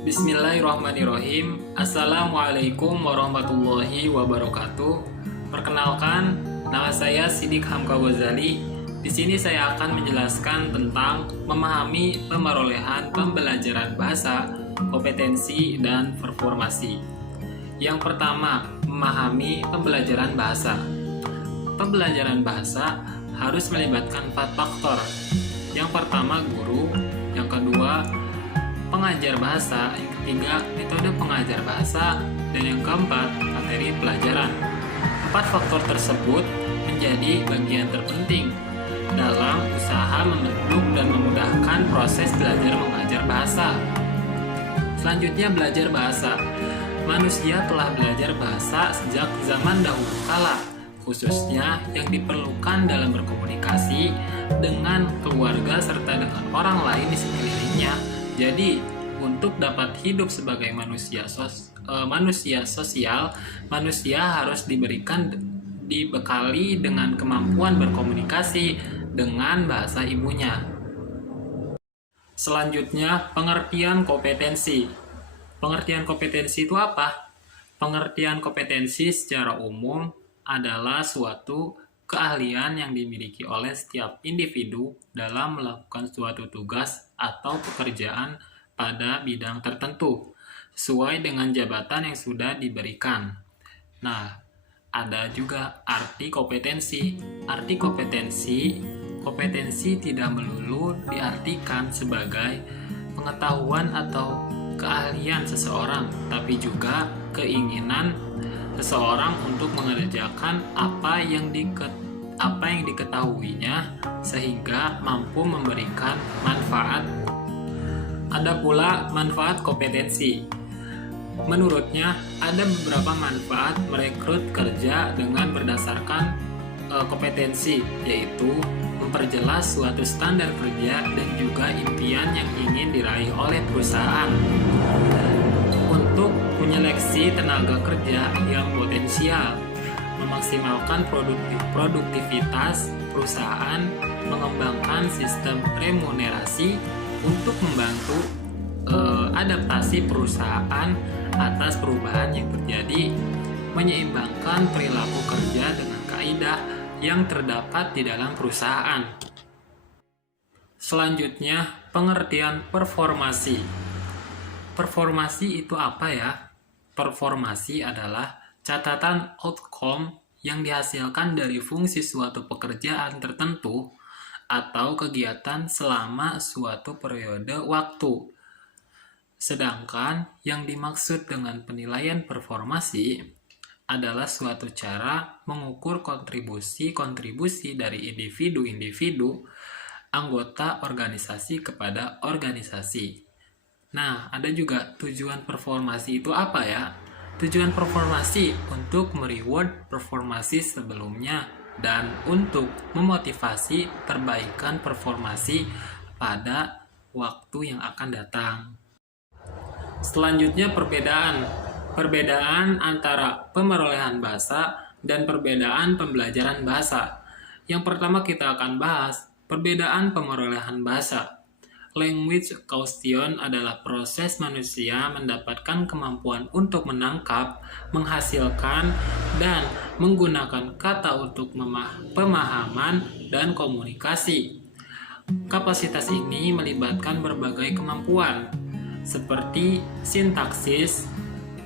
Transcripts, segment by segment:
Bismillahirrahmanirrahim. Assalamualaikum warahmatullahi wabarakatuh. Perkenalkan, nama saya Siddiq Hamka Ghazali. Di sini saya akan menjelaskan tentang memahami pemerolehan pembelajaran bahasa, kompetensi, dan performasi. Yang pertama, memahami pembelajaran bahasa. Pembelajaran bahasa harus melibatkan 4 faktor. Yang pertama, guru. Yang kedua, pengajar bahasa. Yang ketiga, metode pengajar bahasa. Dan yang keempat, materi pelajaran. 4 faktor tersebut menjadi bagian terpenting dalam usaha membentuk dan memudahkan proses belajar mengajar bahasa. Selanjutnya, belajar bahasa. Manusia telah belajar bahasa sejak zaman dahulu kala, khususnya yang diperlukan dalam berkomunikasi dengan keluarga serta dengan orang lain di sekelilingnya. Jadi, untuk dapat hidup sebagai manusia sosial, manusia harus dibekali dengan kemampuan berkomunikasi dengan bahasa ibunya. Selanjutnya, pengertian kompetensi. Pengertian kompetensi itu apa? Pengertian kompetensi secara umum adalah suatu keahlian yang dimiliki oleh setiap individu dalam melakukan suatu tugas atau pekerjaan pada bidang tertentu, sesuai dengan jabatan yang sudah diberikan. Nah, ada juga arti kompetensi. Arti kompetensi tidak melulu diartikan sebagai pengetahuan atau keahlian seseorang, tapi juga keinginan seseorang untuk mengerjakan apa yang diketahuinya sehingga mampu memberikan manfaat. Ada pula manfaat kompetensi. Menurutnya, ada beberapa manfaat merekrut kerja dengan berdasarkan kompetensi, yaitu memperjelas suatu standar kerja dan juga impian yang ingin diraih oleh perusahaan. Untuk menyeleksi tenaga kerja yang potensial, memaksimalkan produktivitas perusahaan, mengembangkan sistem remunerasi untuk membantu adaptasi perusahaan atas perubahan yang terjadi, menyeimbangkan perilaku kerja dengan kaidah yang terdapat di dalam perusahaan. Selanjutnya, pengertian performasi. Performasi itu apa ya? Performasi adalah catatan outcome yang dihasilkan dari fungsi suatu pekerjaan tertentu atau kegiatan selama suatu periode waktu. Sedangkan yang dimaksud dengan penilaian performasi adalah suatu cara mengukur kontribusi dari individu-individu anggota organisasi kepada organisasi. Nah, ada juga tujuan performasi itu apa ya? Tujuan performasi untuk mereward performasi sebelumnya dan untuk memotivasi perbaikan performasi pada waktu yang akan datang. Selanjutnya, perbedaan antara pemerolehan bahasa dan perbedaan pembelajaran bahasa. Yang pertama kita akan bahas perbedaan pemerolehan bahasa. Language acquisition adalah proses manusia mendapatkan kemampuan untuk menangkap, menghasilkan, dan menggunakan kata untuk pemahaman dan komunikasi. Kapasitas ini melibatkan berbagai kemampuan, seperti sintaksis,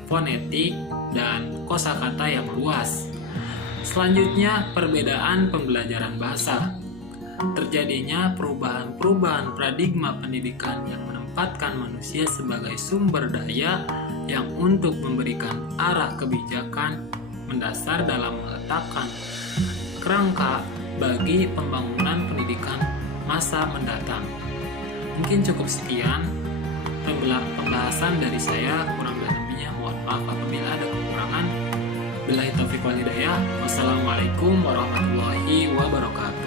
fonetik, dan kosakata yang luas. Selanjutnya, perbedaan pembelajaran bahasa. Terjadinya perubahan paradigma pendidikan yang menempatkan manusia sebagai sumber daya yang untuk memberikan arah kebijakan mendasar dalam meletakkan kerangka bagi pembangunan pendidikan masa mendatang. Mungkin cukup sekian pembahasan dari saya, kurang lebihnya mohon maaf apabila ada kekurangan. Billahi taufiq wal hidayah. Wassalamualaikum warahmatullahi wabarakatuh.